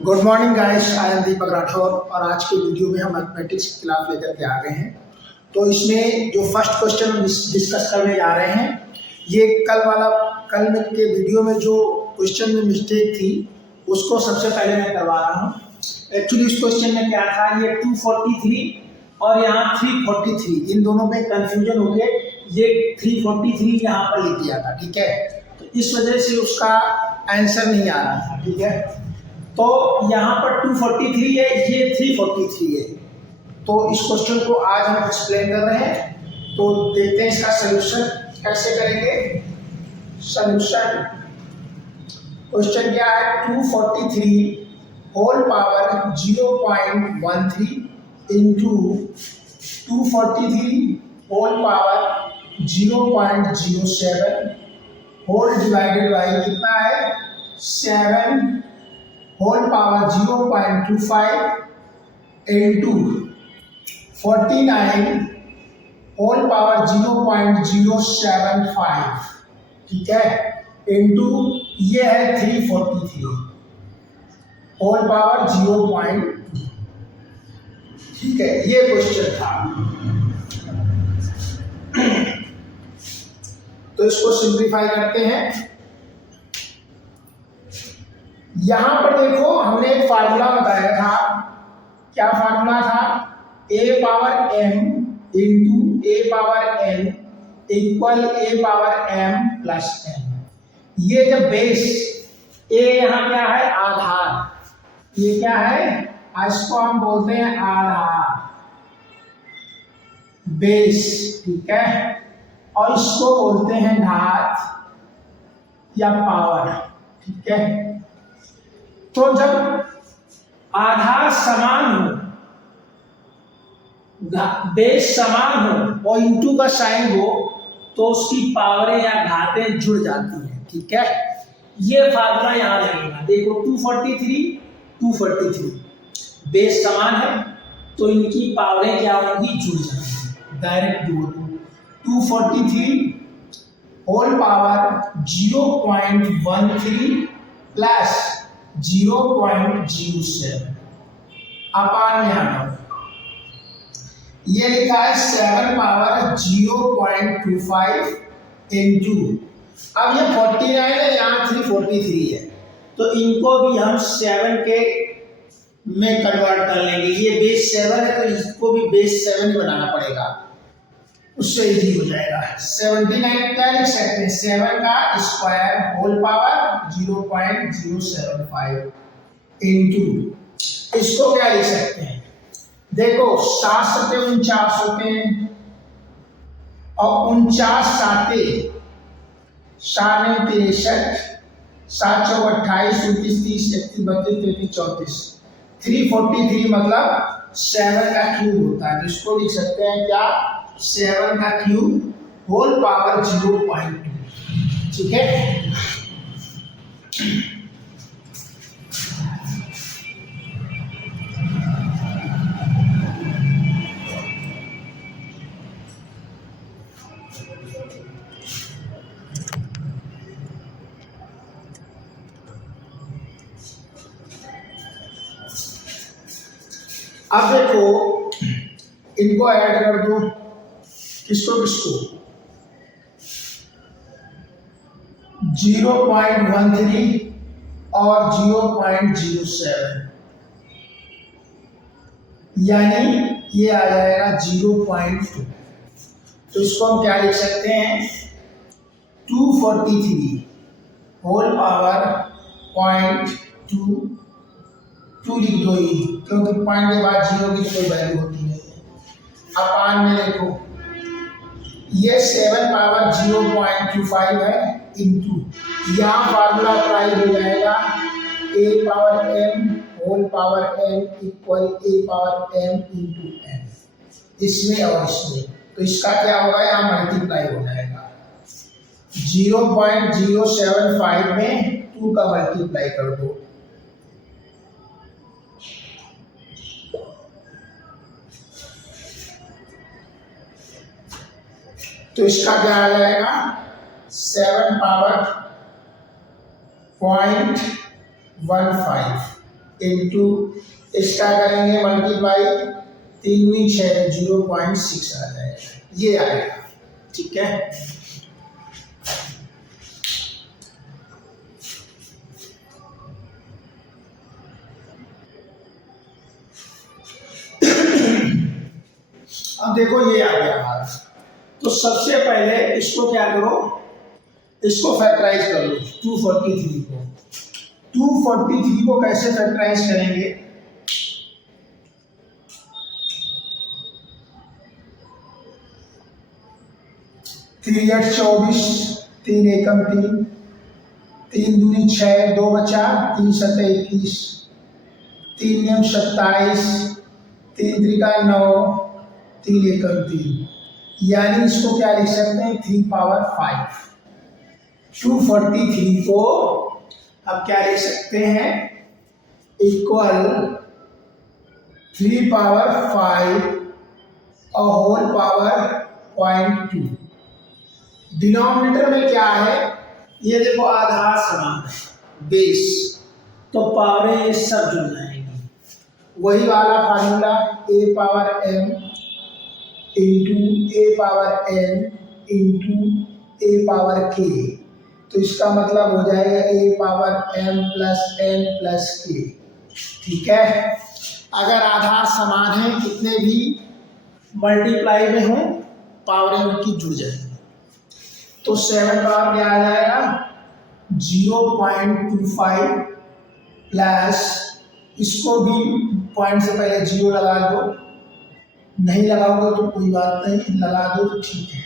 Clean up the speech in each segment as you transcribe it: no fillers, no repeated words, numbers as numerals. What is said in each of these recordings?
Good morning guys, I am Deepak Rathore और आज के वीडियो में हम मैथमेटिक्स की क्लास लेकर के आ गए हैं। तो इसमें जो फर्स्ट क्वेश्चन हम डिस्कस करने जा रहे हैं, ये कल में के वीडियो में जो क्वेश्चन में मिस्टेक थी उसको सबसे पहले मैं करवा रहा हूँ। एक्चुअली इस क्वेश्चन में क्या था, ये 243 और यहाँ 343, इन दोनों में कंफ्यूजन हो गए। ये 343 यहाँ पर लिख दिया था, ठीक है। तो इस वजह से उसका आंसर नहीं आ रहा था, ठीक है। तो यहाँ पर 243 है, ये 343 है। तो इस क्वेश्चन को आज हम एक्सप्लेन कर रहे हैं। तो देखते हैं इसका सलूशन कैसे करेंगे। सलूशन क्वेश्चन क्या है, 243 whole power 0.13 into 243 whole power 0.07 whole divided by कितना है 7 whole power 0.25 into 49 whole power 0.075, ठीक है, इंटू ये है 343 होल पावर 0. ठीक है, ये क्वेश्चन था। तो इसको सिंप्लीफाई करते हैं। यहां पर देखो, हमने एक फार्मूला बताया था। क्या फार्मूला था, a power m into a power n equal a power m plus n। ये जब बेस a यहाँ क्या है, आधार, ये क्या है, इसको हम बोलते हैं आधार, बेस, ठीक है। और इसको बोलते हैं घात या पावर, ठीक है। तो जब आधार समान हो, बेस समान हो और इंटू का साइन हो, तो उसकी पावरें या घातें जुड़ जाती हैं, ठीक है। ये फार्मूला यहाँ लगेगा। देखो 243 बेस समान है तो इनकी पावरें क्या होंगी, जुड़ जाएंगी, डायरेक्ट जोड़ दो। 243 होल पावर 0.13 प्लस 0.07 अपान में आना। ये लिखा है 7 पावर 0.25 इंटू, अब ये 49 है, यहाँ 343 है, तो इनको भी हम 7 के में कन्वर्ट कर लेंगे। ये बेस 7 है तो इसको भी बेस 7 बनाना पड़ेगा, उससे इजी हो जाएगा। 79 क्या लिख सकते हैं, 7 का स्क्वायर होल पावर 0.075 इंटू, इसको क्या लिख सकते हैं, देखो 7 सते 49 होते हैं और 49 साते 63, 7 चौ 28, 29, 30, 31, 32, 33, 34, 343 मतलब 7 का क्यूब होता है। तो इसको लिख सकते हैं क्या, 7 का क्यूब होल पावर 0.2, ठीक है। अब देखो, इनको ऐड कर दो, किसको किसको, 0.13 और 0.07, यानी ये आ जाएगा 0.2। तो इसको हम क्या लिख सकते हैं, 243 होल पावर 0.2 लिख दो, क्योंकि पॉइंट के बाद 0 की कोई वैल्यू होती नहीं है। अपान में देखो, ये 7 पावर 0.25 है इंटू, यहाँ फार्मूला अप्लाई हो जाएगा, a power m whole power n equal a power m into n, इसमें और इसमें। तो इसका क्या होगा, यहाँ मल्टीप्लाई हो जाएगा। 0.075 में 2 का मल्टीप्लाई कर दो, तो इसका क्या आ जाएगा, 7 पावर 0.15 इंटू इसका करेंगे मल्टीप्लाई, 3 दूनी 6, 0.6 आ जाएगा, ये आएगा। ठीक है, अब देखो ये आ गया हमारा। तो सबसे पहले इसको क्या करो, इसको फैक्टराइज कर लो 243 को। 243 को कैसे फैक्टराइज करेंगे, 3 8 24, 3 एकम 3, 3 दूनी 6, 2 बचा, 3 7 21, 3 नियम 27, 3 त्रिका 9, 3 एकम 3, यानी इसको क्या लिख सकते हैं 3 पावर 5। 243 को अब क्या लिख सकते हैं, इक्वल 3 पावर 5 और होल पावर 0.2। डिनोमिनेटर में क्या है, ये देखो आधार समान है, बेस, तो पावरें ये सब जुड़ जाएंगी। वही वाला formula a power m into a power n into a power k, तो इसका मतलब हो जाएगा a power m plus n plus k। ठीक है, अगर आधार समान है, कितने भी मल्टीप्लाई में हो, पावरें उनकी जुड़ जाएंगी। तो 7 पावर क्या आ जाएगा 0.25 प्लस, इसको भी पॉइंट से पहले 0 लगा दो, नहीं लगाओगे तो कोई बात नहीं, लगा दो तो ठीक है।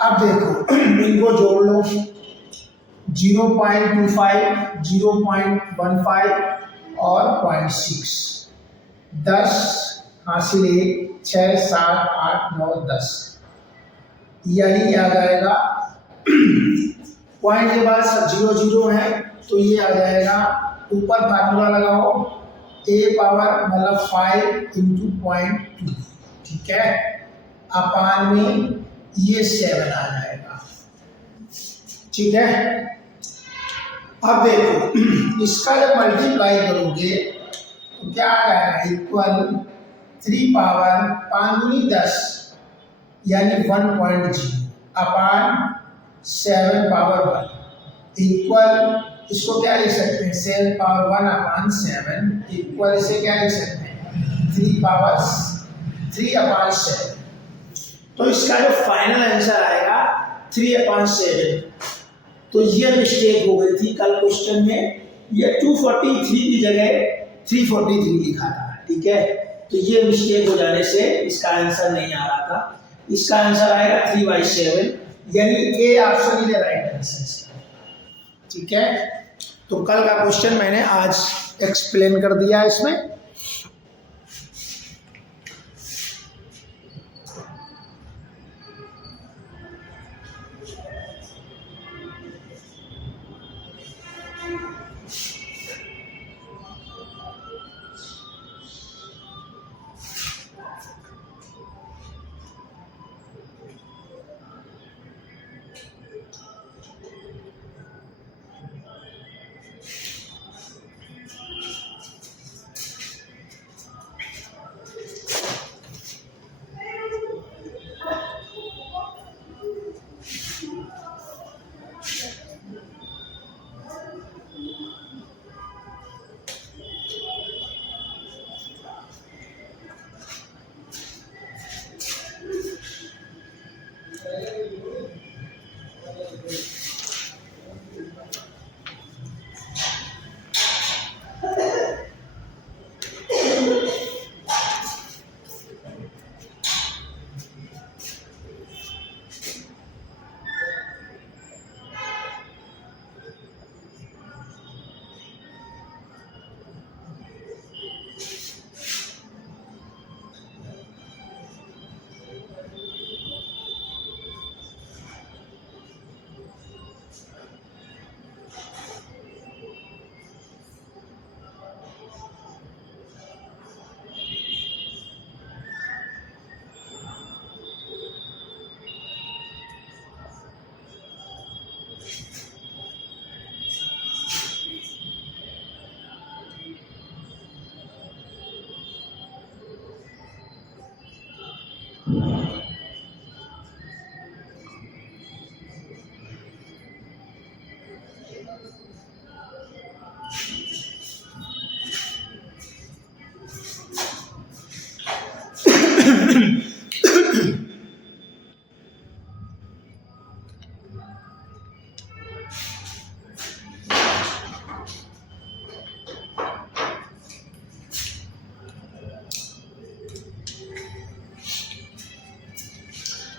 अब देखो इनको जोड़ लो, 0.25, 0.15 और 0.6, 10 हासिल 1, 6 7 8 9 10, यानी आ जाएगा पॉइंट के बाद सब 0 0 है, तो ये आ जाएगा, ऊपर फार्मूला लगाओ a पावर मतलब 5 इंटू 0.2, ठीक है, अपान में ये 7 आ जाएगा। ठीक है, अब देखो इसका जब मल्टीप्लाई करोगे तो क्या आ जाएगा, इक्वल 3 पावर 5 दूनी 10 यानी 1.0 अपान 7 पावर 1 इक्वल, इसको क्या लिख सकते हैं 7 पावर 1 अपान 7 इक्वल, इसे क्या लिख सकते हैं 3 पावर 3 अपान 7। तो इसका जो फाइनल आंसर आएगा 3 अपान 7। तो ये मिस्टेक हो गई थी कल क्वेश्चन में, ये 243 की जगह 343 लिखा था। ठीक है, तो ये मिस्टेक हो जाने से इसका आंसर नहीं आ रहा था, इसका आंसर आएगा 3/7, यानी A option is the right answer. ठीक है, तो कल का क्वेश्चन मैंने आज एक्सप्लेन कर दिया इसमें।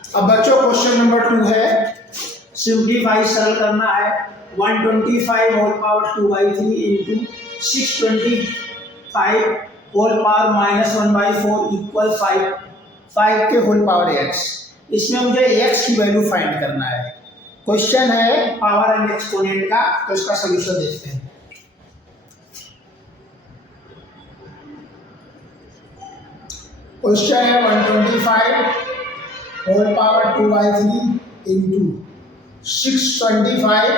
अब बच्चों क्वेश्चन नंबर 2 है, सिंप्लीफाई सरल करना है। 125 whole power 2/3 into 625 whole power -1/4 equal 5 के होल पावर x। इसमें मुझे x की वैल्यू फाइंड करना है। क्वेश्चन है पावर एंड एक्सपोनेंट का, तो इसका सोल्यूशन देखते हैं। क्वेश्चन है 125 whole power 2/3 into 625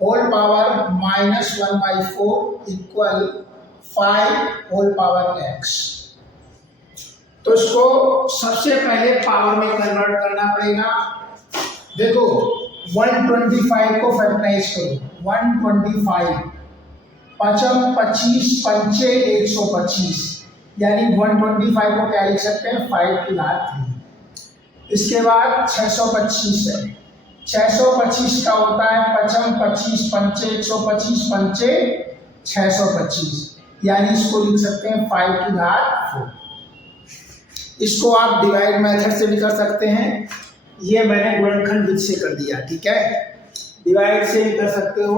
whole power -1/4 equal 5 whole power x। तो इसको सबसे पहले पावर में कन्वर्ट करना पड़ेगा। देखो 125 को फैक्टराइज करो। 125 पचम 25 पंचे 125, यानी 125 को क्या लिख सकते हैं, 5 की घात 3। इसके बाद 625 है। 625 का होता है पचम 25 पंचे 125 पंचे 625, यानी इसको लिख सकते हैं 5 की घात 4। इसको आप डिवाइड मेथड से भी कर सकते हैं। ये मैंने गुणनखंड विधि से कर दिया, ठीक है। डिवाइड से भी कर सकते हो।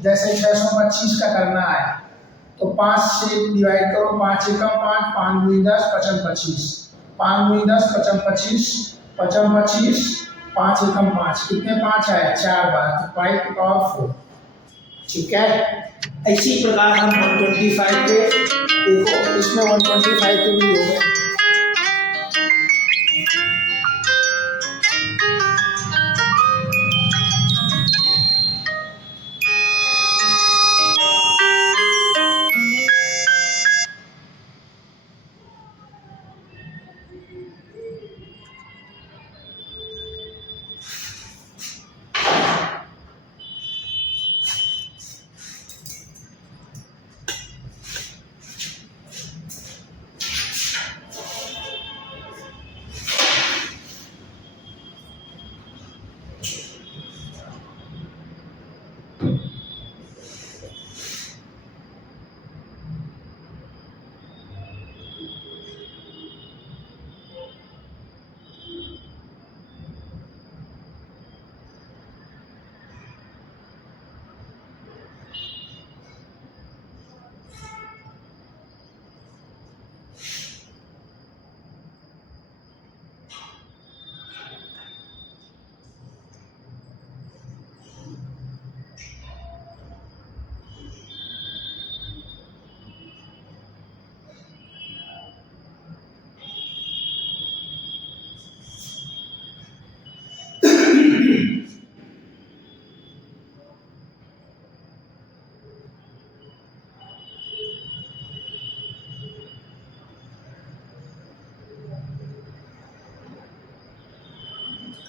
जैसे 625 का करना है तो 5 से डिवाइड करो। 5 एकम 5, 5 दूनी 10, पचम 25, 5 दूनी 10, पचम 25, पचम 25, 5 एकम 5, कितने 5 आए, 4 बार, तो 5 की पावर 4, ठीक है। इसी प्रकार हम 125 के देखो, इसमें 125 के भी हो गए।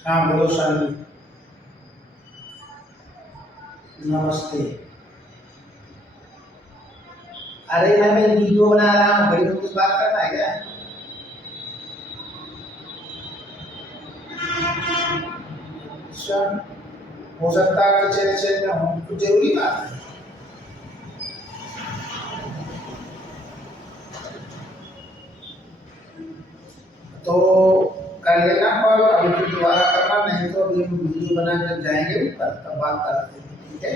हाँ बोलो शालिनी। नमस्ते। अरे मैं वीडियो बना रहा हूँ, बड़ी कुछ बात करना है क्या? हो सकता है कि चेक में हो, कुछ जरूरी बात है। तो कर लेना कॉल, अभी फिर दोबारा करना, नहीं तो अभी हम वीडियो बना कर जाएंगे ऊपर, तब बात करते हैं, ठीक है।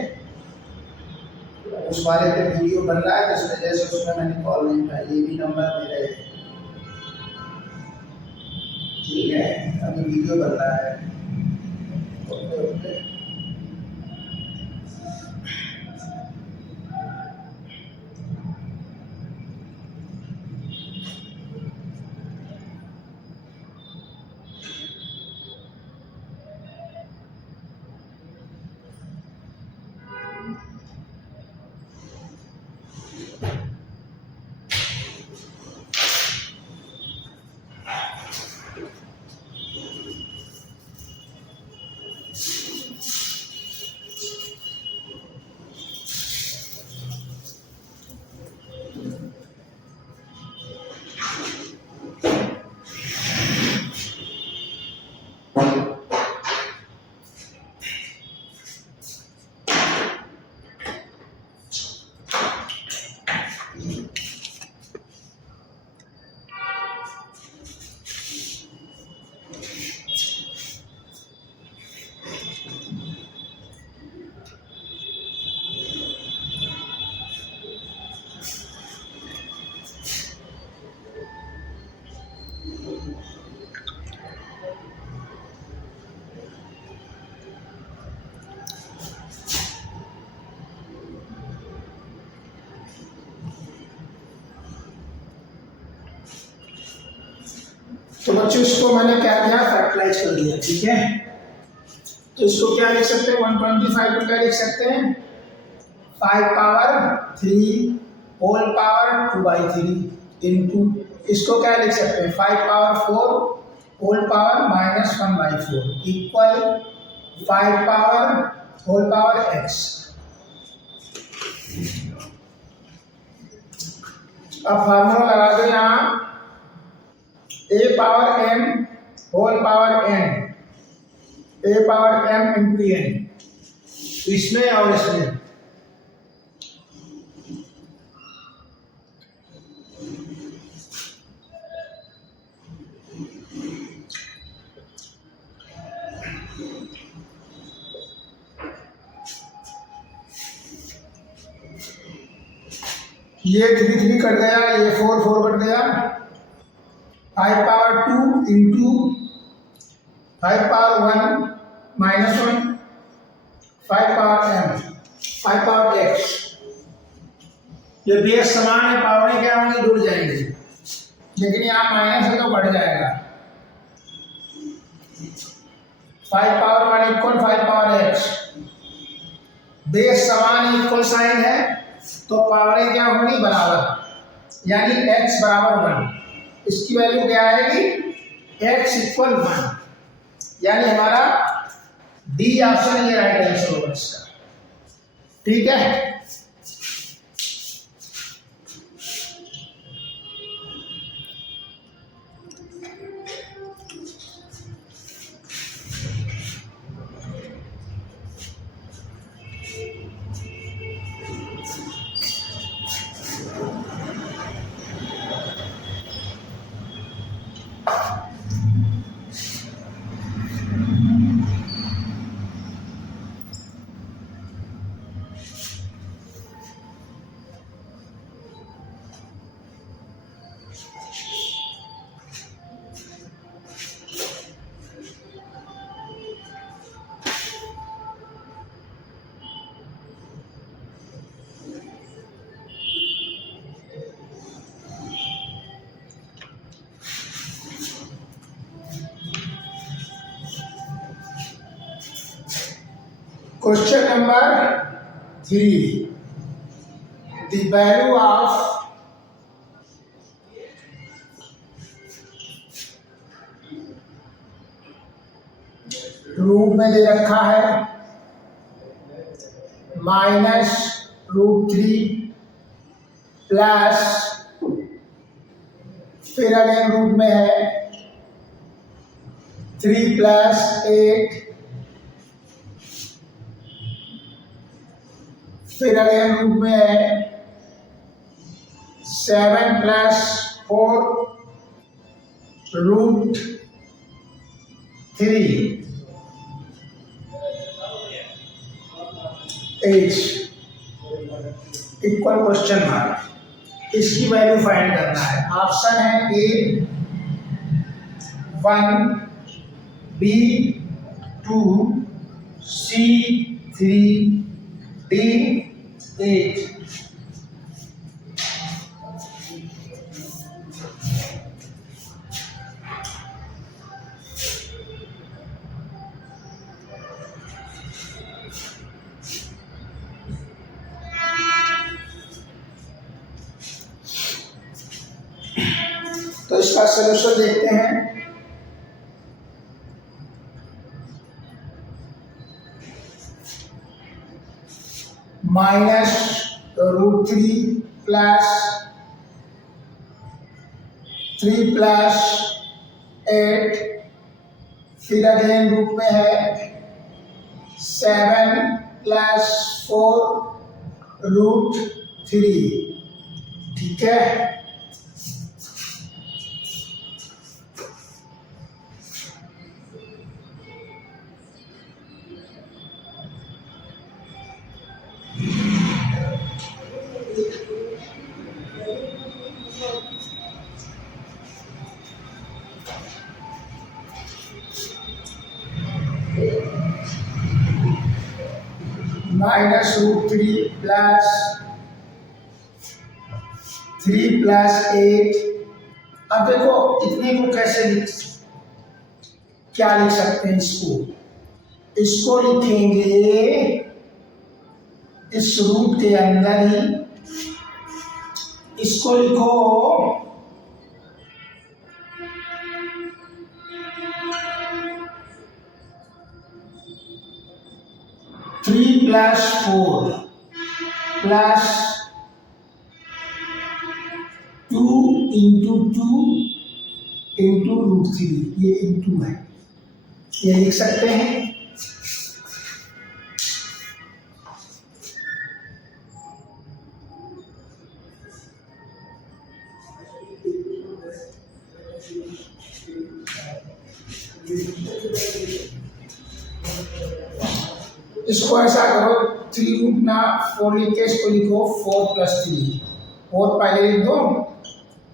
उस वाले पे वीडियो बन रहा है, इस वजह से उसमें मैंने कॉल नहीं उठाया। ये भी नंबर मेरे है, ठीक है। अभी वीडियो बन रहा है। ओके। बच्चों इसको मैंने क्या किया, फैक्टराइज कर दिया, ठीक है। तो इसको क्या लिख सकते हैं, 125 को क्या लिख सकते हैं, 5 पावर 3 होल पावर 2/3 इंटू, इसको क्या लिख सकते हैं, 5 power 4 whole power -1/4 equal 5 power whole power x। अब फार्मूला लगा दो यहाँ, a power m whole power n, a power m into n, इसमें और इसमें। ये 3 कट गया, ये 4 कट गया, 5 power 2 into 5 power 1 -1, 5 power m, 5 power x। ये बेस समान है, पावरें क्या होंगी, जुड़ जाएंगी, लेकिन यहाँ माइनस है तो बढ़ जाएगा। 5 power 1 equal 5 power x, base समान इक्वल साइन है तो पावरें क्या होंगी, बराबर, यानी x बराबर 1। इसकी वैल्यू क्या आएगी, x इक्वल 1, यानी हमारा डी ऑप्शन ये राइट आंसर होगा इसका, ठीक है। Question number 3. The value of root में दे रखा है -√3 प्लस, फिर अगेन रूट में है 3 + 8, फिर अगेन रूट में है 7 + 4 √3 h इक्वल क्वेश्चन मार्क। इसकी वैल्यू फाइंड करना है। ऑप्शन है A 1, B 2, C 3, D 8। तो इसका सलूशन देखते हैं। -√3 प्लस 3 + 8, फिर अगेन रूट में है 7 + 4 √3, ठीक है। -√3 प्लस 3 + 8 अब देखो इतने को कैसे क्या लिख सकते हैं इसको लिखेंगे इस रूट के अंदर ही, इसको लिखो 3 + 4 + 2 × 2 × √3, ये इंटू है, ये लिख सकते हैं। इसको ऐसा करो 3√4 लिख के इसको लिखो 4 + 3, 4 पहले लिख दो,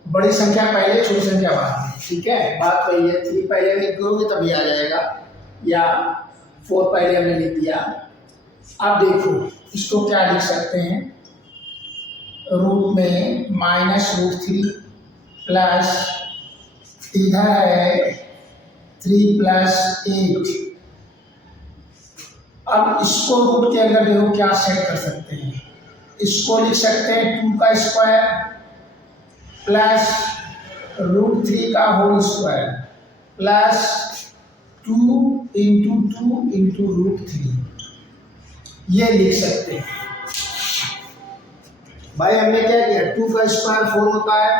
बड़ी संख्या पहले छोटी संख्या बाद में, ठीक है। बात वही है, 3 पहले लिख दोगे तभी आ जाएगा, या 4 पहले हमने लिख दिया। अब देखो इसको क्या लिख सकते हैं, रूट में -√3 प्लस इधर है 3 + 8। अब इसको रूट के अंदर देखो क्या सेट कर सकते हैं, इसको लिख सकते हैं 2 का स्क्वायर प्लस √3 का होल स्क्वायर प्लस 2 × 2 × √3, ये लिख सकते हैं। भाई हमने क्या किया, 2 का स्क्वायर 4 होता है,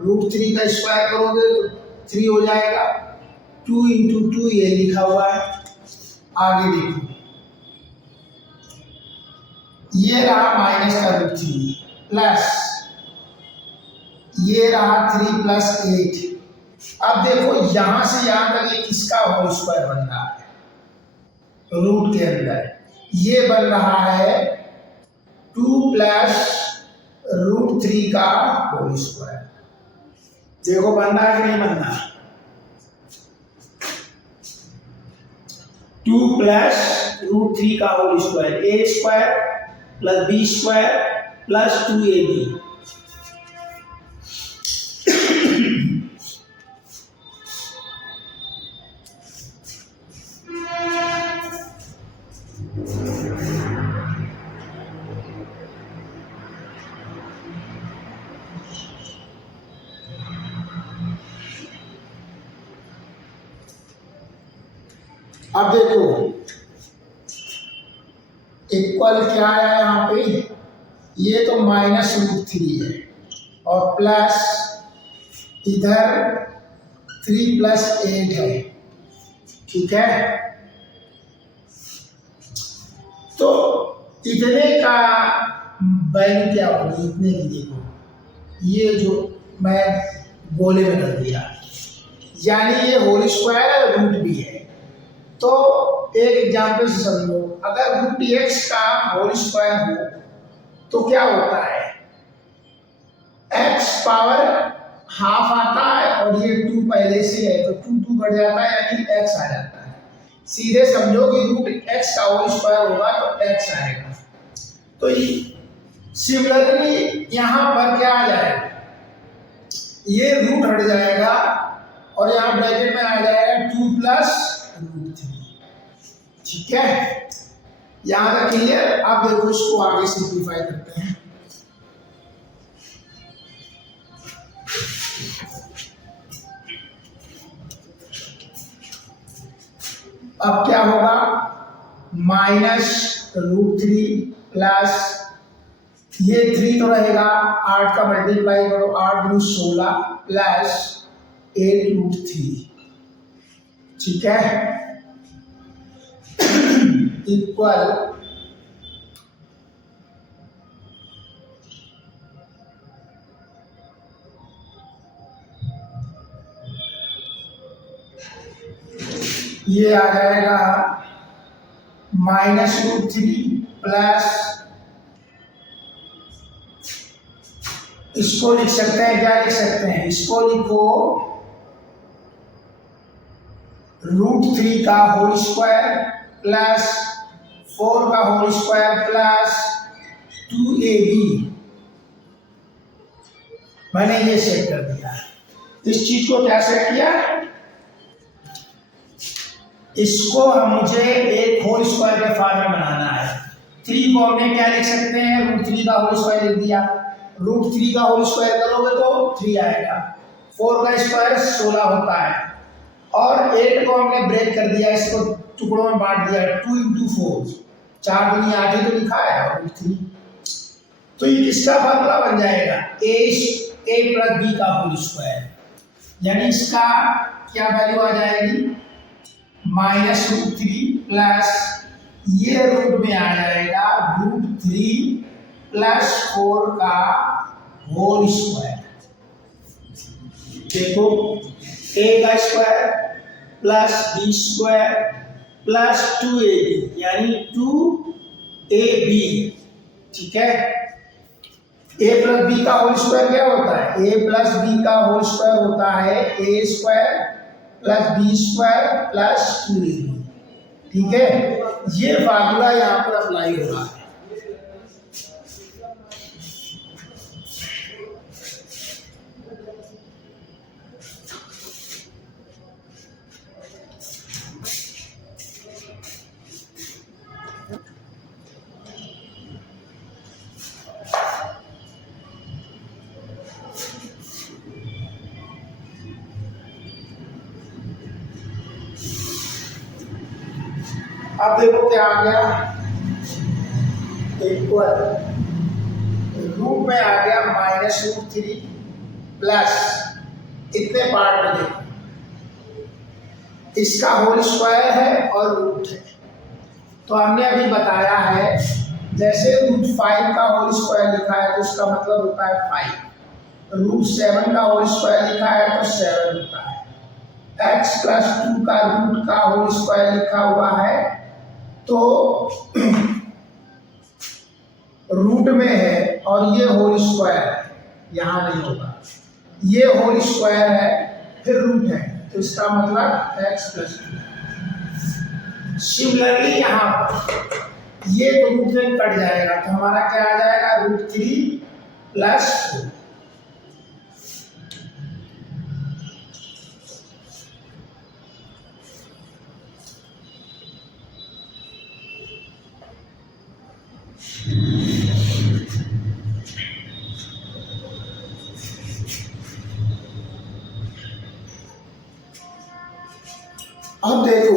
√3 का स्क्वायर करोगे तो 3 हो जाएगा, 2 × 2 ये लिखा हुआ है। आगे देखो ये रहा माइनस का √3 प्लस ये रहा 3 + 8। अब देखो यहां से यहां तक ये किसका होल स्क्वायर बन रहा है, रूट के अंदर ये बन रहा है 2 + √3 का होल स्क्वायर। देखो बन रहा है कि नहीं बन रहा, 2 + √3 का whole square, a² + b² + 2ab। अब देखो इक्वल क्या है यहाँ पे, ये तो -√3 है और प्लस इधर 3 + 8 है, ठीक है। तो इतने का वैल्यू क्या होगी, इतने की देखो ये जो मैं गोले में कर दिया, यानी ये होल स्क्वायर है रूट भी है। तो एक एग्जाम्पल से समझो, अगर √x का होल स्क्वायर हो तो क्या होता है, x पावर हाफ आता है और ये 2 पहले से है तो 2 2 कट जाता है यानी x आ जाता है। सीधे समझो कि √x का होल स्क्वायर होगा तो x आएगा। तो सिमिलरली यहाँ पर क्या आ जाएगा, ये रूट हट जाएगा और यहाँ ब्रैकेट में आ जाएगा 2 + √3, ठीक है। यहां तक क्लियर। अब देखो इसको आगे सिंप्लीफाई करते हैं। अब क्या होगा, -√3 प्लस ये 3 तो रहेगा, 8 का मल्टीप्लाई करो, 8 × 16 प्लस 8√3, ठीक है, इक्वल ये आ जाएगा -√3 प्लस, इसको लिख सकते हैं, क्या लिख सकते हैं, इसको लिखो √3 का होल स्क्वायर प्लस 4 का होल स्क्वायर प्लस 2ab। मैंने ये सेट कर दिया। इस चीज को क्या सेट किया, इसको मुझे एक होल स्क्वायर के फॉर्म में बनाना है। 3 को हमने क्या लिख सकते हैं, √3 का होल स्क्वायर लिख दिया। √3 का होल स्क्वायर करोगे तो 3 आएगा। 4 का स्क्वायर 16 होता है, और 8 को हमने ब्रेक कर दिया, इसको टुकड़ों में बांट दिया। 2 × 4, 4 दूनी 8 ही तो लिखा है, और 3। तो इसका फॉर्मूला बन जाएगा a + b का होल स्क्वायर, यानी इसका क्या वैल्यू आ जाएगी, -√3 प्लस ये रूट में आ जाएगा √3 + 4 का होल स्क्वायर। देखो a का square plus b square plus 2ab, यानी 2ab, ठीक है। a + b का होल स्क्वायर क्या होता है, a + b का होल स्क्वायर होता है a square plus b square plus 2ab, ठीक है। ये फार्मूला यहाँ पर अप्लाई हो रहा है। अब देखो क्या आ गया, इक्वल रूट में आ गया -√3 प्लस इतने पार्ट में देखो, इसका होल स्क्वायर है और रूट है। तो हमने अभी बताया है, जैसे √5 का होल स्क्वायर लिखा है तो इसका मतलब होता है 5, √7 का होल स्क्वायर लिखा है तो 7 होता है, x + 2 का रूट का होल स्क्वायर लिखा हुआ है तो रूट में है, और ये होल स्क्वायर है, यहाँ नहीं होगा, ये होल स्क्वायर है फिर रूट है, तो इसका मतलब x + 2। सिमिलरली यहाँ पर ये तो रूट से कट जाएगा, तो हमारा क्या आ जाएगा, √3 + 4। अब देखो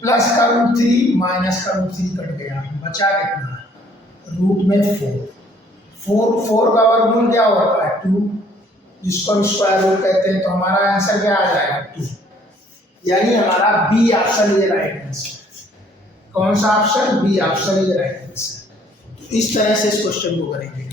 प्लस का √3 माइनस का √3 कट गया, बचा कितना, रूट में 4 का वर्गमूल क्या होता है 2, जिसको हम स्क्वायर रूट कहते हैं। तो हमारा आंसर क्या आ जाएगा 2, यानी हमारा बी ऑप्शन ये राइट आंसर। कौन सा ऑप्शन, बी ऑप्शन ये राइट आंसर। इस तरह से इस क्वेश्चन को करेंगे।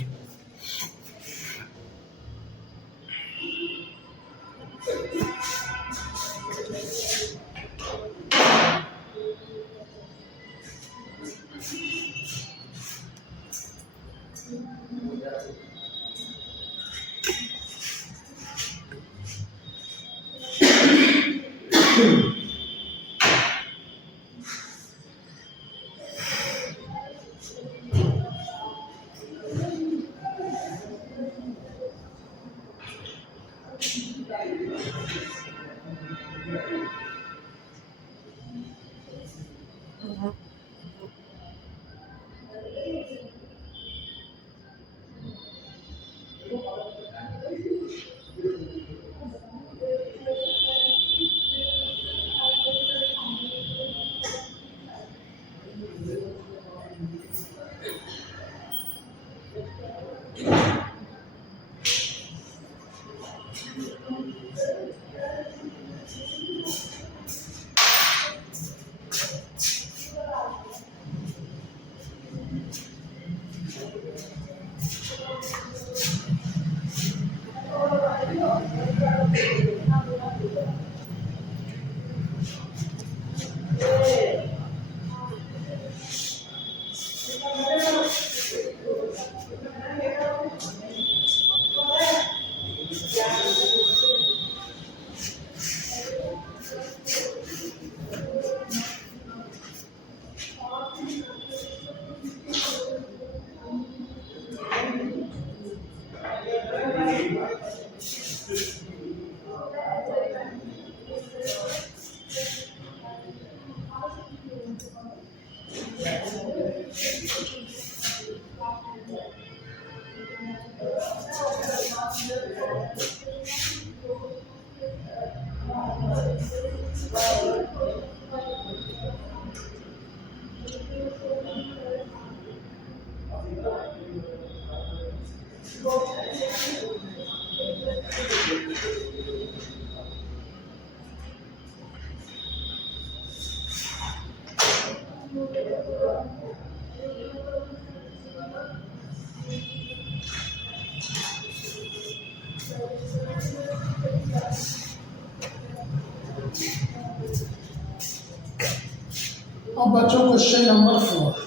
Question number 4,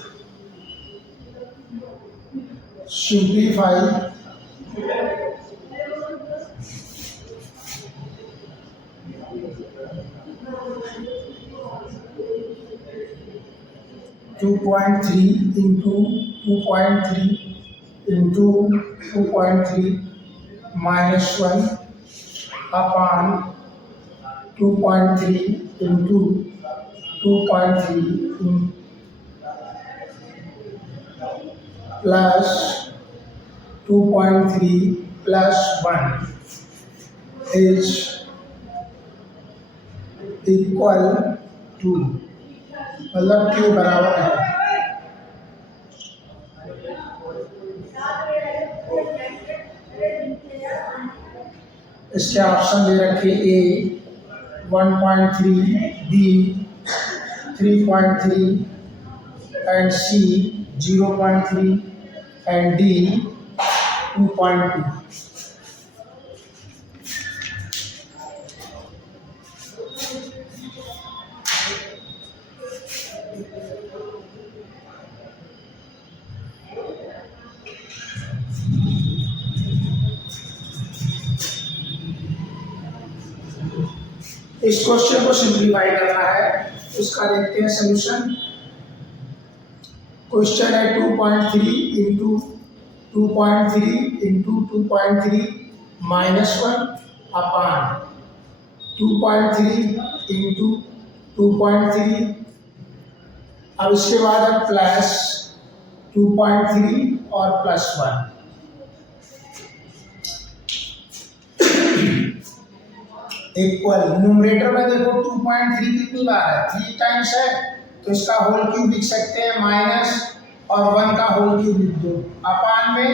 simplify 2.3 into 2.3 into 2.3 minus 1 upon 2.3 into 2.3 plus 2.3 plus 1 is equal to, मतलब के बराबर है। इसके ऑप्शन दे रखे A 1.3, B 3.3 and C 0.3 and D 2.2। इस क्वेश्चन को सिंप्लीफाई करना है, उसका देखते हैं सॉल्यूशन। क्वेश्चन है 2.3 इंटू 2.3 इंटू 2.3 माइनस 1 अपान 2.3 इंटू 2.3। अब इसके बाद है प्लस 2.3 और प्लस 1। इक्वल न्यूमरेटर में देखो 2.3 कितनी बार है, 3 टाइम्स है, तो इसका होल क्यूब लिख सकते हैं, माइनस और 1 का होल क्यूब लिख दो। अपान में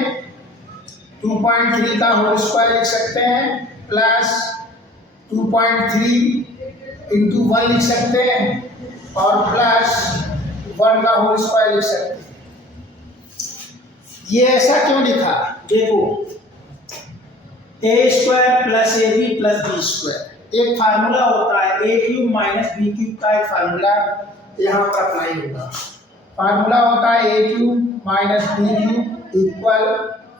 2.3 का होल स्क्वायर लिख सकते हैं, प्लस 2.3 इंटू 1 लिख सकते हैं और प्लस 1 का होल स्क्वायर लिख सकते हैं। ये ऐसा क्यों लिखा, देखो a square plus A b plus b square, एक फार्मूला होता है a cube minus b cube का, एक फार्मूला यहाँ पर अप्लाई होगा। फार्मूला होता है a cube minus b cube equal,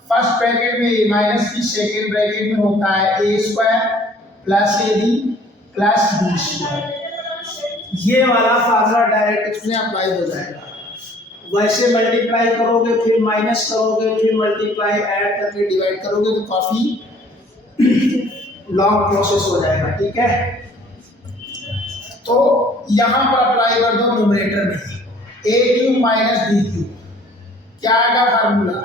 first bracket में a minus b, second bracket में होता है a square plus A b plus b square. ये वाला फार्मूला डायरेक्ट इसमें अप्लाई हो जाएगा। वैसे मल्टीप्लाई करोगे, फिर माइनस करोगे, फिर मल्टीप्लाई ऐड करके डिवाइड करोगे तो काफी लॉन्ग प्रोसेस हो जाएगा, ठीक है। तो यहां पर अप्लाई कर दो न्यूमरेटर में ए क्यूब माइनस बी क्यूब, क्या आएगा फार्मूला,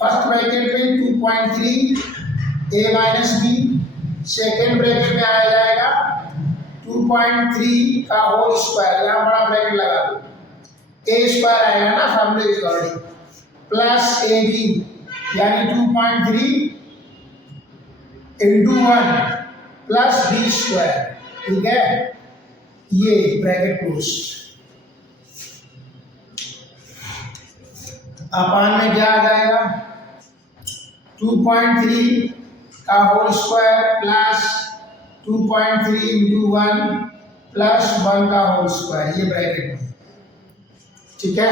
फर्स्ट ब्रैकेट में 2.3 ए माइनस बी, सेकेंड ब्रैकेट में आ जाएगा 2.3 का होल स्क्वायर, यहाँ बड़ा ब्रैकेट लगा दो, ए स्क्वायर आएगा ना फार्मूले के अकॉर्डिंग, प्लस ए बी यानी 2.3 इंटू 1 प्लस बी स्क्वायर, ठीक है। ये ब्रैकेट क्लोज। अपान में क्या आ जाएगा, 2.3 का whole square plus 2.3 into 1 plus 1 का होल स्क्वायर, ये ब्रैकेट में, ठीक है।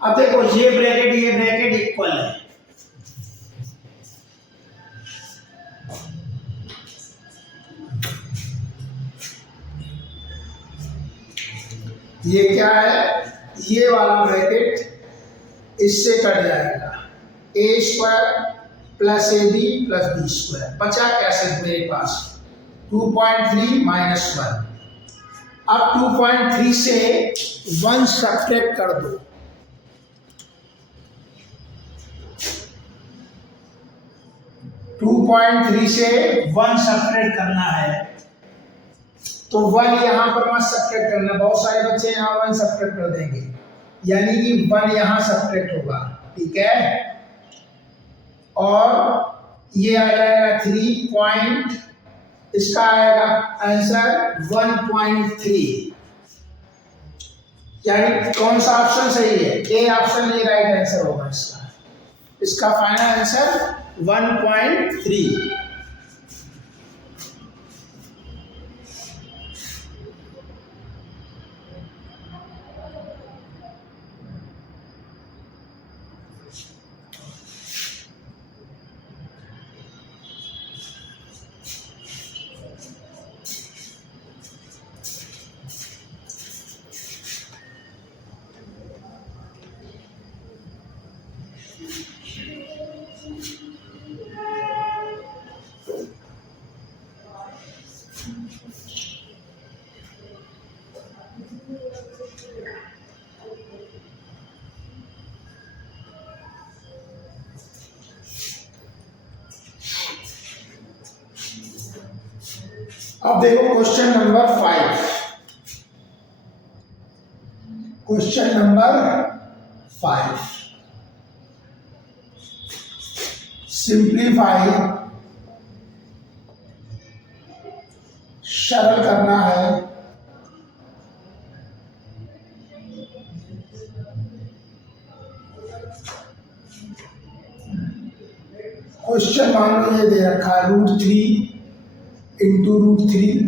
अब देखो ये ब्रैकेट इक्वल है, ये क्या है, ये वाला ब्रैकेट इससे कट जाएगा, a square plus A b plus b square, बचा कैसे मेरे पास 2.3 माइनस 1। अब 2.3 से 1 सब्ट्रैक्ट कर दो, टू 2.3 से 1 सब्ट्रैक्ट करना है, तो 1 यहाँ पर मत सब्ट्रैक्ट करना, बहुत सारे बच्चे यहाँ 1 सब्ट्रैक्ट कर देंगे, यानी कि 1 यहाँ सब्ट्रैक्ट होगा, ठीक है। और ये आ जाएगा 3 पॉइंट, इसका आएगा आंसर 1.3, यानी कौन सा ऑप्शन सही है, ए ऑप्शन ये राइट आंसर होगा इसका। इसका फाइनल आंसर 1.3। अब देखो question number 5। Question number 5, simplify, सरल करना है। क्वेश्चन मान लो ये दे रखा है √3 इंटू √3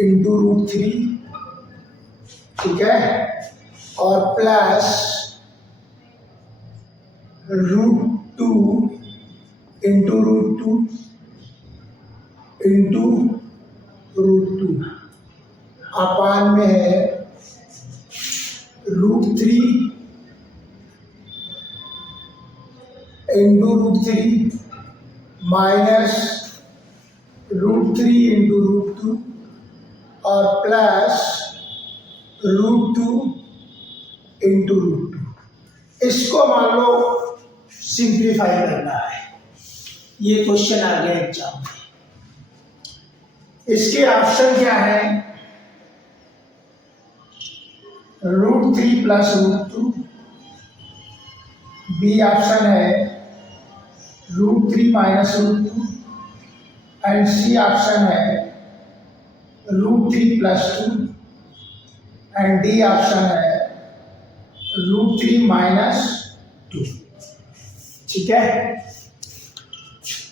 इंटू √3, ठीक है, और प्लस √2 इंटू √2 इंटू √2 अपान में है √3 इंटू √3 माइनस √3 इंटू √2 और प्लस √2 इंटू √2। इसको मान लो सिंप्लीफाई करना है। ये क्वेश्चन आ गया एग्जाम में। इसके ऑप्शन क्या है? √3 प्लस √2, बी ऑप्शन है √3 माइनस √2 एंड सी ऑप्शन है √3 प्लस 2 एंड डी ऑप्शन है √3 माइनस 2। ठीक है,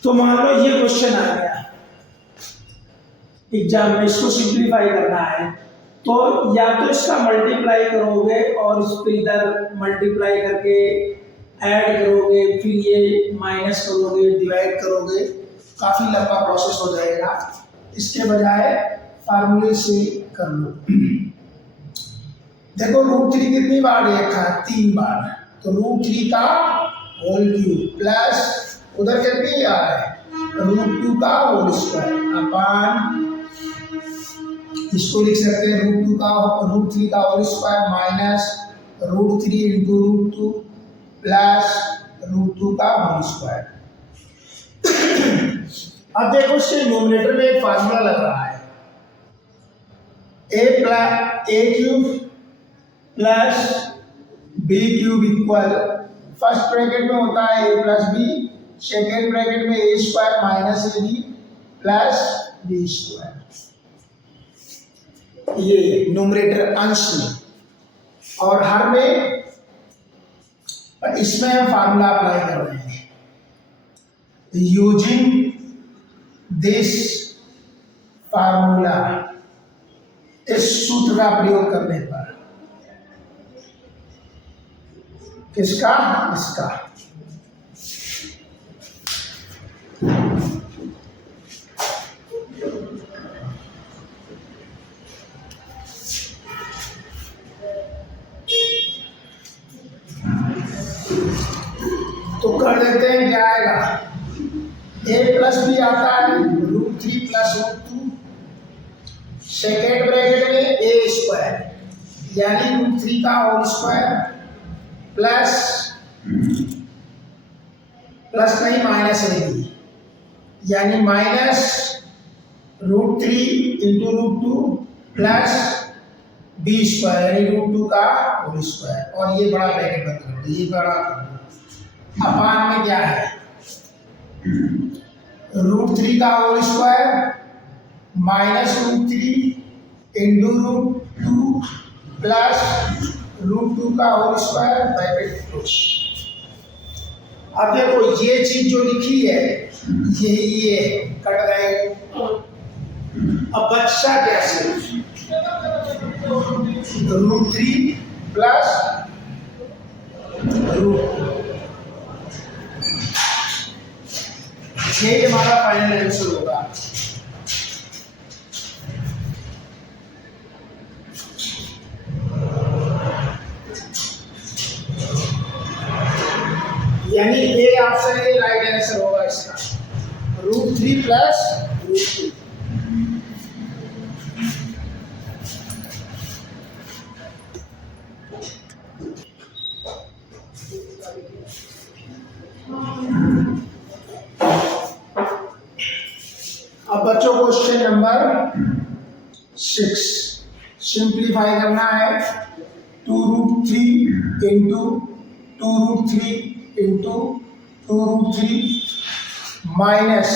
तो मान लो ये क्वेश्चन आ गया एग्जाम में, इसको सिंप्लीफाई करना है तो या तो इसका मल्टीप्लाई करोगे और इसको इधर मल्टीप्लाई करके ऐड करोगे, फिर ये माइनस करोगे, डिवाइड करोगे, काफी लंबा प्रोसेस हो जाएगा। इसके बजाय फार्मूले से कर लो। देखो √3 कितनी बार लिखा है? 3 बार, तो √3 का होल क्यूब प्लस उधर कितनी आ रहा है √2 का होल स्क्वायर अपान, इसको लिख सकते हैं √3 का whole square minus √3 into √2 plus √2 का होल स्क्वायर। अब देखो इसके न्यूमरेटर में एक फार्मूला लग रहा है, a cube plus b cube equal, first bracket में होता है a plus b, second bracket में a square minus ab plus b square. ये न्यूमरेटर अंश में, और हर में इसमें हम फार्मूला अप्लाई कर रहे हैं। यूजिंग दिस फार्मूला, इस सूत्र का प्रयोग करने पर, किसका? इसका। तो कर देते हैं, क्या आएगा? a प्लस बी आता है √3 प्लस √2, सेकेंड ब्रैकेट में a स्क्वायर यानी √3 का होल स्क्वायर प्लस नहीं माइनस ab यानी minus √3 into √2 plus b square यानी √2 का होल स्क्वायर, और ये बड़ा ब्रैकेट बंद कर दो, ये बड़ा अपान में क्या है √3 का whole square minus √3 into √2 plus √2 का होल स्क्वायर ब्रैकेट क्लोज। अब देखो ये चीज जो लिखी है ये कट गए, अब बच्चा कैसे? √3 प्लस √2, ये हमारा फाइनल आंसर होगा। यानी ए ऑप्शन ये राइट आंसर होगा इसका, √3 प्लस √3। अब बच्चों क्वेश्चन नंबर 6 सिंप्लीफाई करना है। 2√3 into 2√3 into 2√3 minus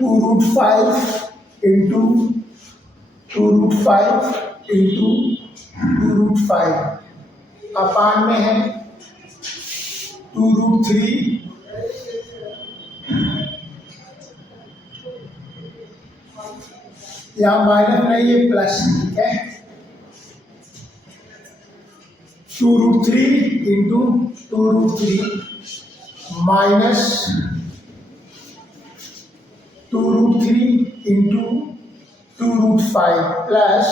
2√5 into 2√5 into 2√5 अपान में है 2√3 यहाँ माइनस नहीं है प्लस, ठीक है। 2√3 into 2√3 minus 2√3 into 2√5 plus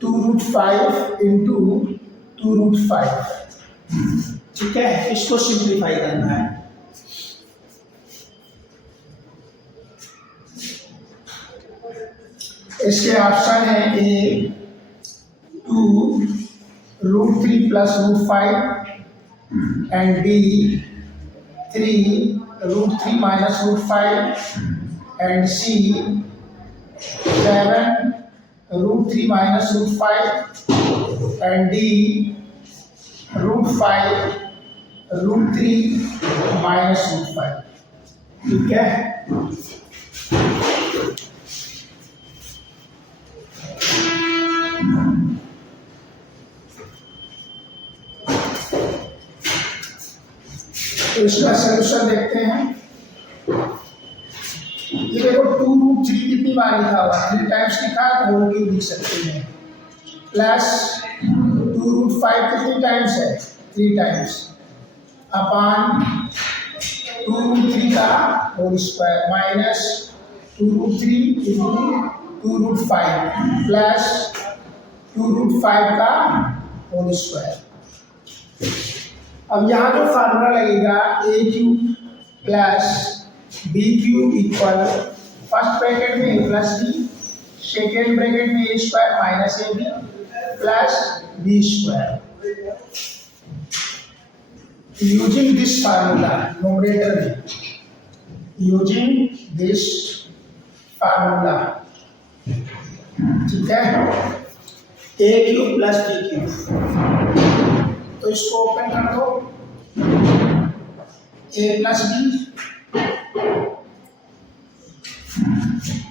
2√5 into 2√5, ठीक है। इसको सिंप्लीफाई करना है। इसके ऑप्शन है A 2√3 plus √5 and B 3√3 minus √5 and C 7√3 minus √5 and D √5√3 minus √5, ठीक है। तो इसका सलूशन देखते हैं। ये देखो 2√3 कितनी बार लिखा हुआ, 3 टाइम्स लिखा है तो होल क्यूब लिख सकते हैं। प्लस 2√5 कितनी टाइम्स है, 3 टाइम्स अपान 2√3 का whole square minus 2√3 into 2√5 plus 2√5 का होल स्क्वायर। अब यहाँ जो फार्मूला लगेगा a³ plus b³ equal first bracket में a plus b, second bracket में a² minus ab plus b square. Using this formula numerator में, using this formula, ठीक है। a³ प्लस b³, तो इसको ओपन कर दो। a प्लस बी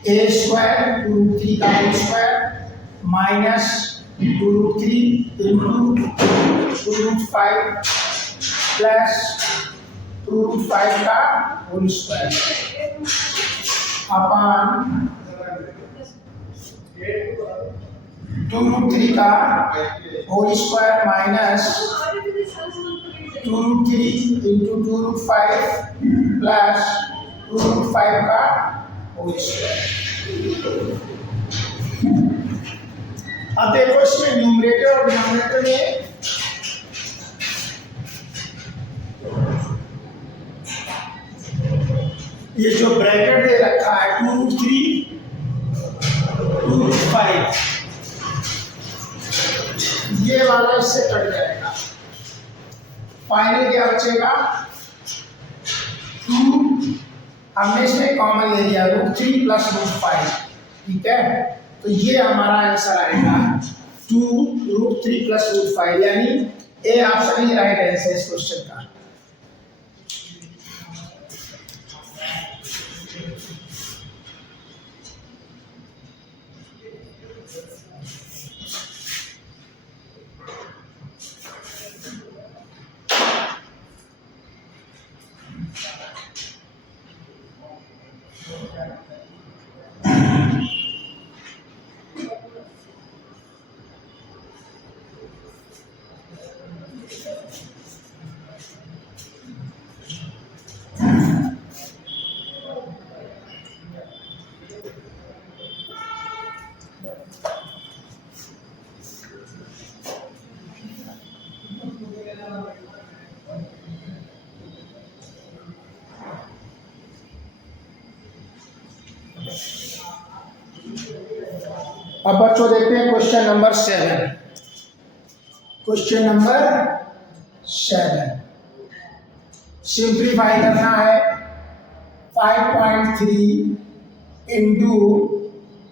a² 2√3 का whole square minus 2√3 into 2√5 plus 2√5 का होल स्क्वायर अपान 2√3 का whole square minus 2√3 into 2√5 plus 2√5 का होल स्क्वायर। अब देखो इसमें न्यूमरेटर और डिनोमिनेटर में ये जो ब्रैकेट दे रखा है 2√3 2√5, ये वाला इससे कट जाएगा। फाइनल क्या बचेगा, 2 हमने इसमें कॉमन ले लिया √3 प्लस √5, ठीक है। तो ये हमारा आंसर आएगा 2√3 प्लस √5, यानी A option he right answer इस क्वेश्चन का। अब बच्चों देखते हैं question number 7। Question number 7 simplify करना है। 5.3 into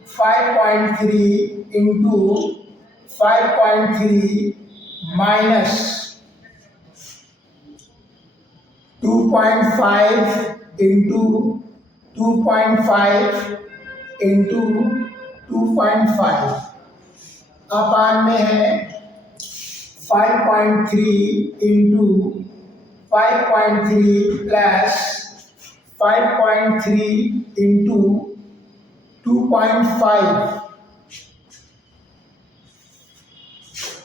5.3 into 5.3 minus 2.5 into 2.5 into 2.5 अपान में है 5.3 into 5.3 plus 5.3 into 2.5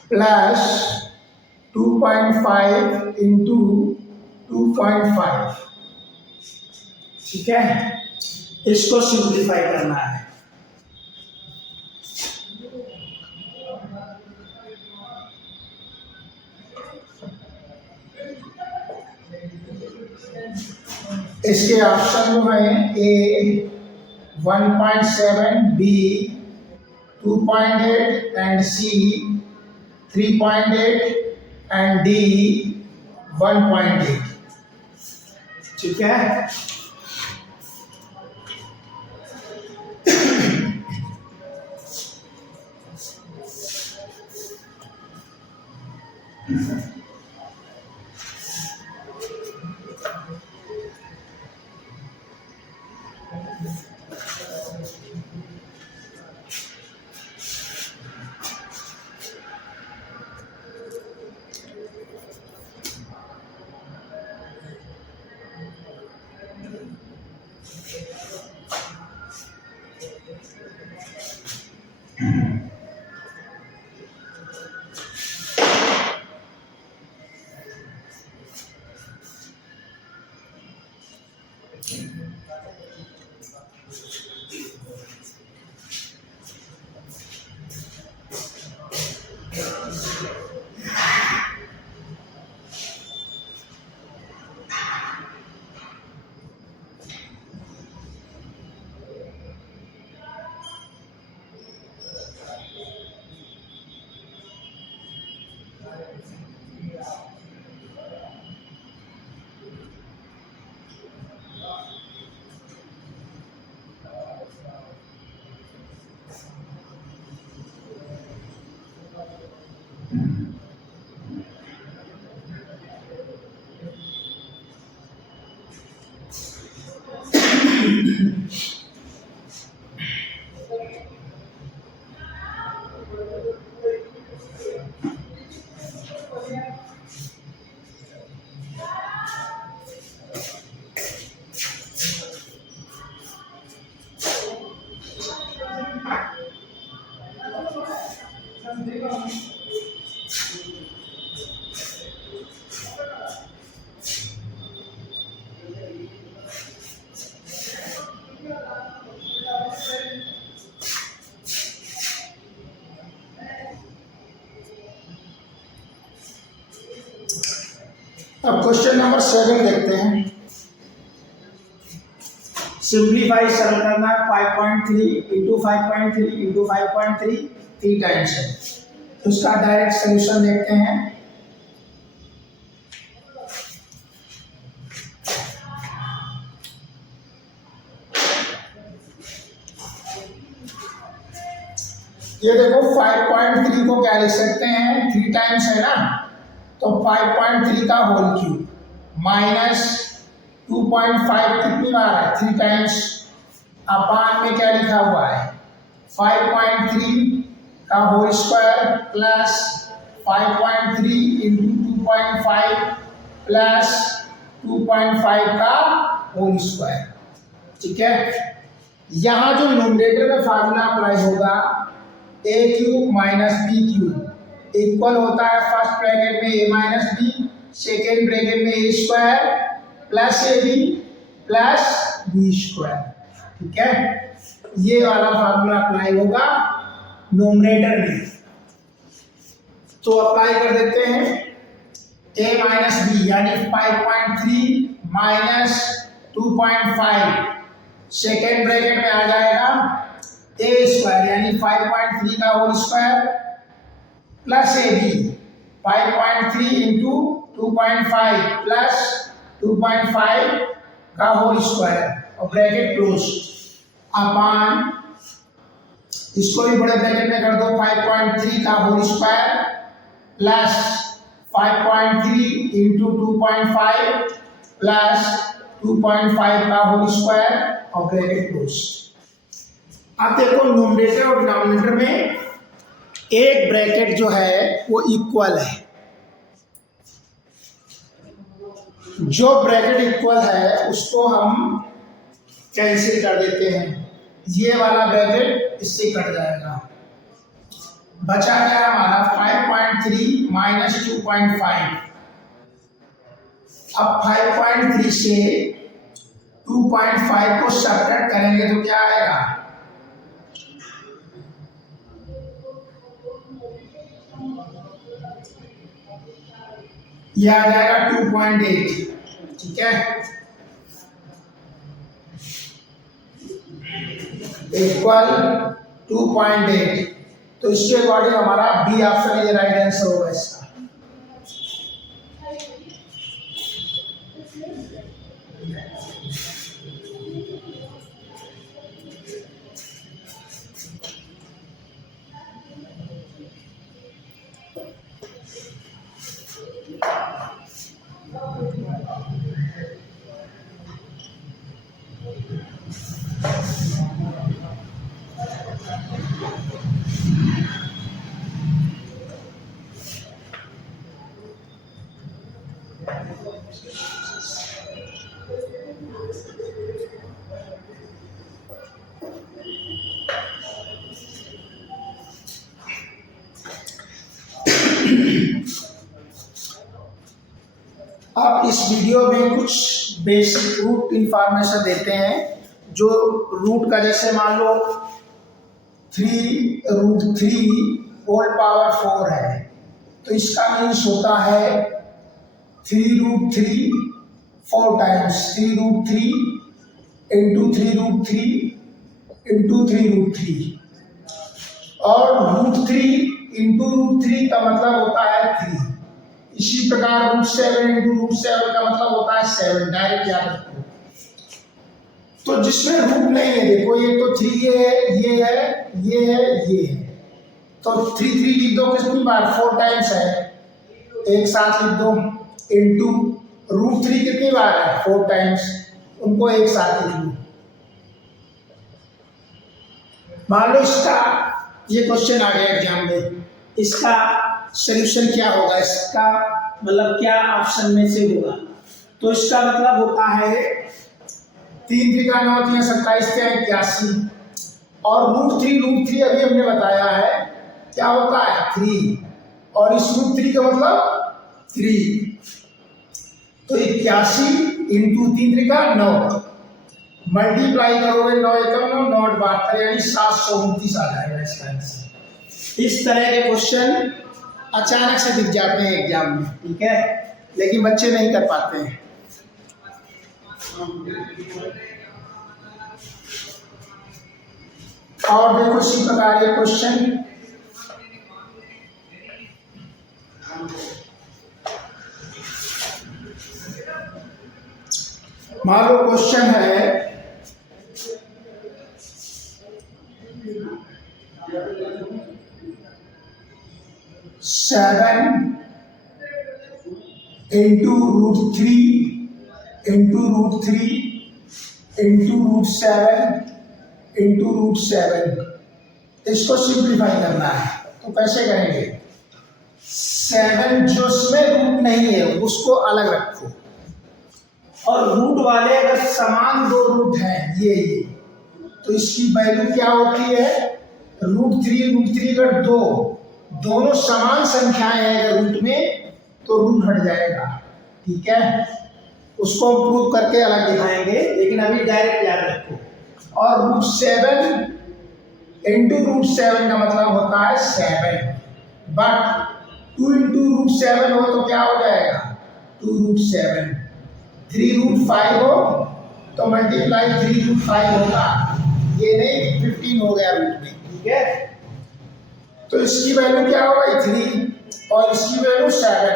plus 2.5 into 2.5। ठीक है, इसको सिंप्लीफाई करना है। इसके ऑप्शन जो है A 1.7, B 2.8 and C 3.8 and D 1.8। ठीक है, अब क्वेश्चन नंबर 7 देखते हैं। सिंप्लीफाई सरल करना है। 5.3 इंटू 5.3 इंटू 5.3 3 टाइम्स है, तो उसका डायरेक्ट सोल्यूशन देखते हैं। ये देखो 5.3 को क्या लिख सकते हैं, 3 टाइम्स है ना, तो 5.3 का होल क्यूब माइनस 2.5 कितनी बार है, 3 टाइम्स, अपान में क्या लिखा हुआ है 5.3 का whole square plus 5.3 into 2.5 plus 2.5 का होल स्क्वायर। ठीक है, यहाँ जो न्यूमरेटर में फार्मूला अप्लाई होगा a cube minus b cube equal होता है फर्स्ट ब्रैकेट में a minus b, second bracket में a square plus A b plus b square. ठीक है, ये वाला फार्मूला अप्लाई होगा न्यूमरेटर में, तो अप्लाई कर देते हैं। ए माइनस बी यानी 5.3 माइनस 2.5 सेकेंड ब्रैकेट में आ जाएगा ए स्क्वायर यानी 5.3 का होल स्क्वायर प्लस ए बी 5.3 इंटू 2.5 प्लस 2.5 का होल स्क्वायर और ब्रैकेट क्लोज अपान इसको भी बड़े ब्रैकेट में कर दो 5.3 का whole square plus 5.3 into 2.5 plus 2.5 का होल स्क्वायर और ब्रैकेट क्लोज। अब देखो न्यूमरेटर और डिनोमिनेटर में एक ब्रैकेट जो है वो इक्वल है। जो ब्रैकेट इक्वल है उसको हम कैंसिल कर देते हैं, ये वाला ब्रैकेट इससे कट जाएगा। बचा क्या हमारा 5.3 माइनस 2.5। अब 5.3 से 2.5 को सब्ट्रैक्ट करेंगे तो क्या आएगा, यह आ जाएगा 2.8। ठीक है, इक्वल 2.8। तो इसके अकॉर्डिंग हमारा बी ऑप्शन ये राइट आंसर होगा इसका। अब इस वीडियो में कुछ बेसिक रूट इंफॉर्मेशन देते हैं। जो रूट का जैसे मान लो 3√3 होल पावर 4 है, तो इसका मीन्स होता है 3√3 4 टाइम्स 3√3 इंटू 3√3 इंटू 3√3 और √3 इंटू √3 का मतलब होता है 3। इसी प्रकार √7 इंटू √7 का मतलब होता है 7। डायरेक्ट याद रखो। तो जिसमें रूट नहीं है, देखो ये तो 3 ये है, ये है, ये है, ये है, तो 3 लिख दो कितनी बार, 4 टाइम्स है, एक साथ लिख दो। इंटू √3 कितनी बार है, 4 टाइम्स, उनको एक साथ लिख लो। मान लो इसका ये क्वेश्चन आ गया एग्जाम में, इसका सॉल्यूशन क्या होगा, इसका मतलब क्या ऑप्शन में से होगा। तो इसका मतलब होता है 3 3 का 9 3 27 81 और √3 अभी हमने बताया है क्या होता है 3 और इस √3 का मतलब 3, तो 81 इंटू 3 3 का 9 मल्टीप्लाई करोगे 9 एकम 9 9 72 यानी 729 आ जाएगा इसका आंसर। इस तरह के क्वेश्चन अचानक से दिख जाते हैं एग्जाम में, ठीक है, लेकिन बच्चे नहीं कर पाते हैं। और देखो इसी प्रकार ये क्वेश्चन मान लो क्वेश्चन है 7 इंटू √3 इंटू √3 इंटू √7 इंटू √7, इसको सिंप्लीफाई करना है। तो कैसे करेंगे, 7 जो इसमें रूट नहीं है उसको अलग रखो और रूट वाले अगर समान 2 रूट हैं ये तो इसकी वैल्यू क्या होती है, √3 अगर दोनों समान संख्याएं हैं अगर रूट में तो रूट हट जाएगा। ठीक है, उसको हम प्रूव करके अलग दिखाएंगे, लेकिन अभी डायरेक्ट याद रखो। और √7 इंटू √7 का मतलब होता है 7, बट 2 इंटू √7 हो तो क्या हो जाएगा 2√7, 3√5 हो तो मल्टीप्लाई 3√5 होगा, ये नहीं 15 हो गया रूट में, ठीक है। तो इसकी वैल्यू क्या हो गई 3 और इसकी वैल्यू 7।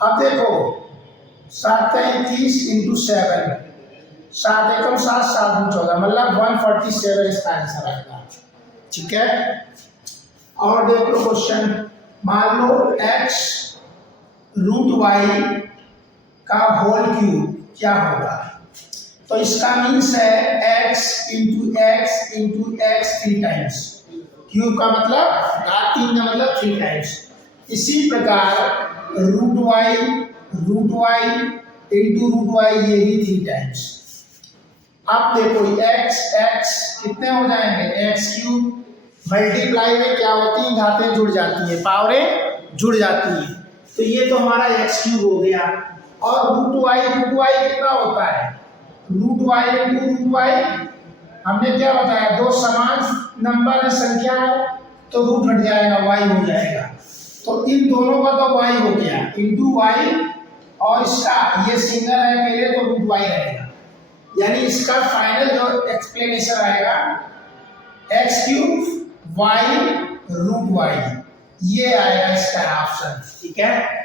अब देखो 7 30 इंटू 7, 7 एकम 7, 7 दूनी 14, मतलब 147 इसका आंसर आएगा, ठीक है। और देख लो क्वेश्चन, मान लो x √y का होल क्यूब क्या होगा। तो इसका मीन्स है x into x into x 3 times, cube का मतलब घात 3 का मतलब 3 टाइम्स। इसी प्रकार √y इंटू √y ये भी 3 टाइम्स। अब देखो x कितने हो जाएंगे, x क्यूब मल्टीप्लाई में क्या होती है, घातें जुड़ जाती है, पावरें जुड़ जाती है। तो ये तो हमारा x क्यूब हो गया। और √y कितना होता है, √y इंटू √y हमने क्या बताया, दो समान नंबर संख्या है तो रूट हट जाएगा, y हो जाएगा। तो इन दोनों का तो y हो गया इंटू y, और इसका ये सिंगल है पहले तो √y रहेगा। यानी इसका फाइनल जो एक्सप्लेनेशन आएगा x क्यूब y √y, ये आएगा इसका ऑप्शन, ठीक है।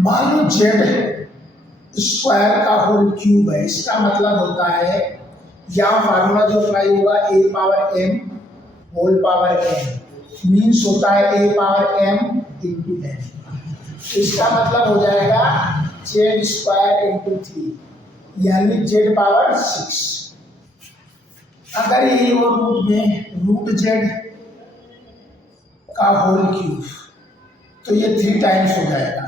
मान लो जेड स्क्वायर का होल क्यूब है, इसका मतलब होता है यहाँ फार्मूला जो अप्लाई होगा a power m whole power n means होता है a power m into n। इसका मतलब हो जाएगा जेड स्क्वायर इंटू 3 यानी जेड पावर 6। अगर ये हो रूट में रूट जेड का होल क्यूब तो ये 3 टाइम्स हो जाएगा,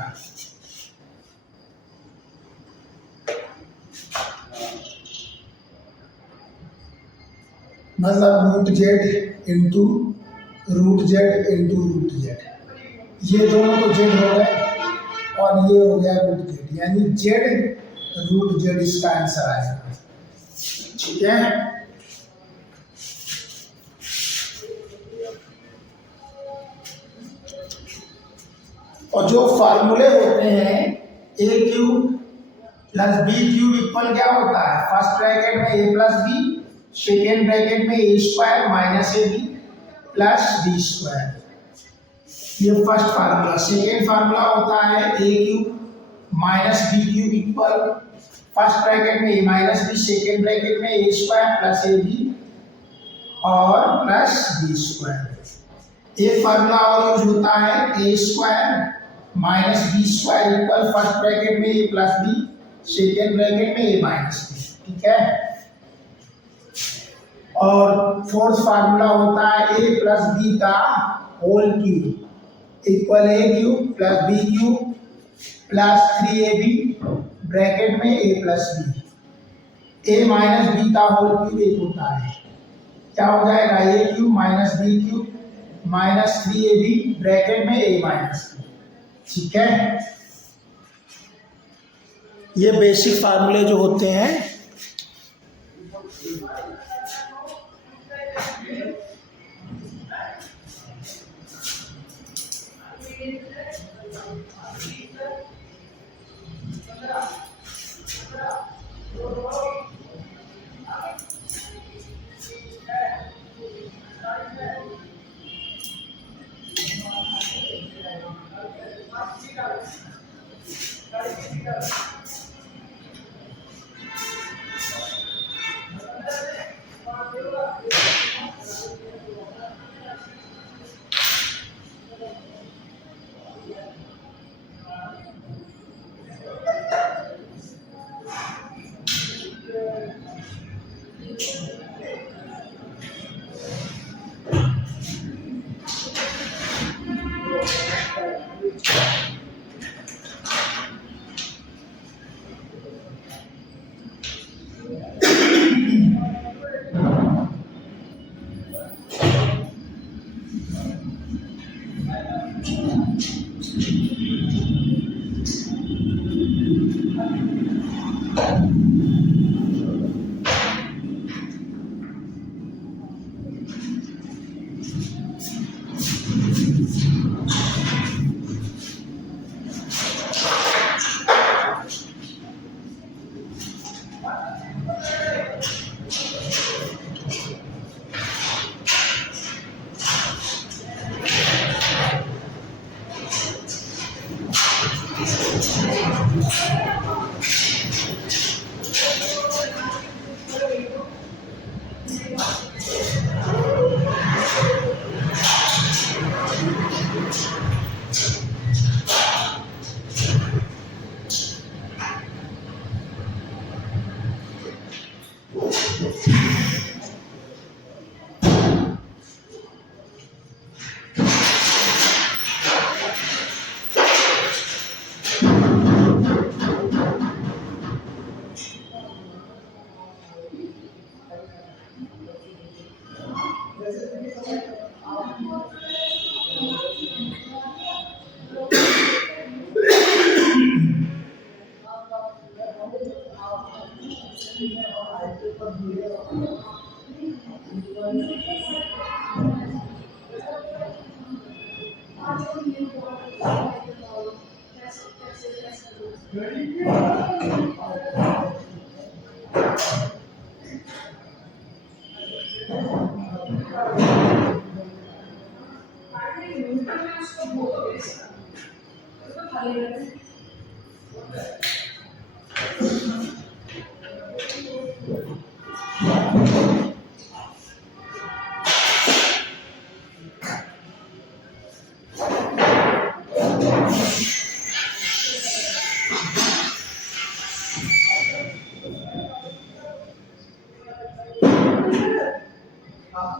मतलब root Z into root Z, ये दोनों तो जेड हो गए और ये हो गया रूट जेड, यानी जेड रूट जेड इसका आंसर आएगा, ठीक है। और जो फार्मूले होते हैं a cube plus b cube equal क्या होता है, फर्स्ट ब्रैकेट में a plus B, second bracket में a square minus ab plus b square, ये फर्स्ट फार्मूला। सेकेंड फार्मूला होता है a cube minus b cube equal first bracket में a minus b, second bracket में a square plus ab और plus b square. एक formula और use होता है a square minus B square equal first bracket में a plus B, second bracket में a minus B, ठीक है। और फोर्थ फार्मूला होता है a प्लस बी का whole cube equal a cube plus B cube plus 3ab bracket में a plus B. a minus B का होल क्यूब एक होता है, क्या हो जाएगा a cube minus b cube minus 3ab bracket में a माइनस बी, ठीक है। ये बेसिक फार्मूले जो होते हैं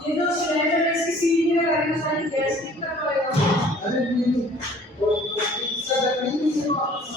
ये जो सिलेंडर में इसकी सीट में लगाने सारी गैस कितना पड़ेगा? अरे नहीं वो इसका नहीं है वापस